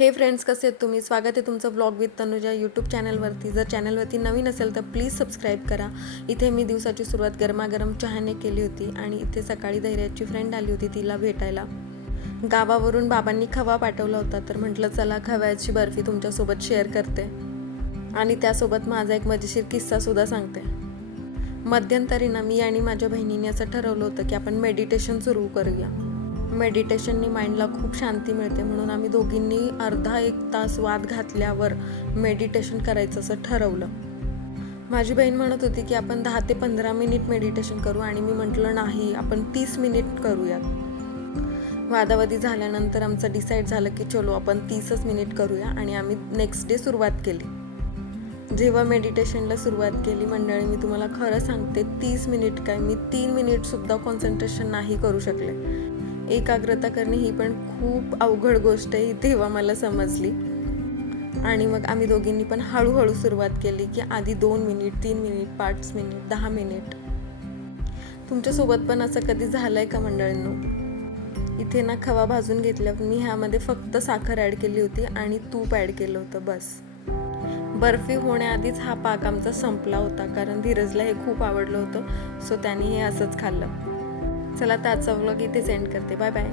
हे फ्रेंड्स, कसे आहेत तुम्ही? स्वागत आहे तुमचं व्लॉग विथ तनुजा यूट्यूब चॅनलवरती. जर चॅनलवरती नवीन असेल तर प्लीज सबस्क्राईब करा. इथे मी दिवसाची सुरुवात गरमागरम चहाने केली होती आणि इथे सकाळी धैर्याची फ्रेंड आली होती तिला भेटायला. गावावरून बाबांनी खवा पाठवला होता, तर म्हटलं चला खव्याची बर्फी तुमच्यासोबत शेअर करते आणि त्यासोबत माझा एक मजेशीर किस्सासुद्धा सांगते. मध्यंतरी ना मी आणि माझ्या बहिणीने असं ठरवलं होतं की आपण मेडिटेशन सुरू करूया. मेडिटेशननी माइंडला खूप शांती मिळते, म्हणून आम्ही दोघींनी अर्धा एक तास वाद घातल्यावर मेडिटेशन करायचं असं ठरवलं. माझी बहीण म्हणत होती की आपण 10 ते 15 मिनिट मेडिटेशन करू आणि मी म्हटलं नाही, आपण 30 मिनिट करूयात. वादावादी झाल्यानंतर आमचं डिसाईड झालं की चलो आपण 30च मिनिट करूया आणि आम्ही नेक्स्ट डे सुरुवात केली. जेव्हा मेडिटेशनला सुरुवात केली मंडळी, मी तुम्हाला खरं सांगते 30 मिनिट काय, मी 3 मिनिटसुद्धा कॉन्सन्ट्रेशन नाही करू शकले. एकाग्रता करणे ही पण खूप अवघड गोष्ट आहे, तेव्हा मला समजली. आणि मग आम्ही दोघींनी पण हळूहळू सुरुवात केली की आधी 2 मिनिट, 3 मिनिट, 5 मिनिट, 10 मिनिट. तुमच्यासोबत पण असं कधी झालंय का मंडळींनो? इथे ना खवा भाजून घेतल्यावर मी ह्यामध्ये फक्त साखर ॲड केली होती आणि तूप ॲड केलं होतं बस. बर्फी होण्याआधीच हा पाक आमचा संपला होता, कारण धीरजला हे खूप आवडलं होतं, सो त्याने हे असंच खाल्लं. चला, त्याचा व्लॉग इथे सेंड करते. Bye bye.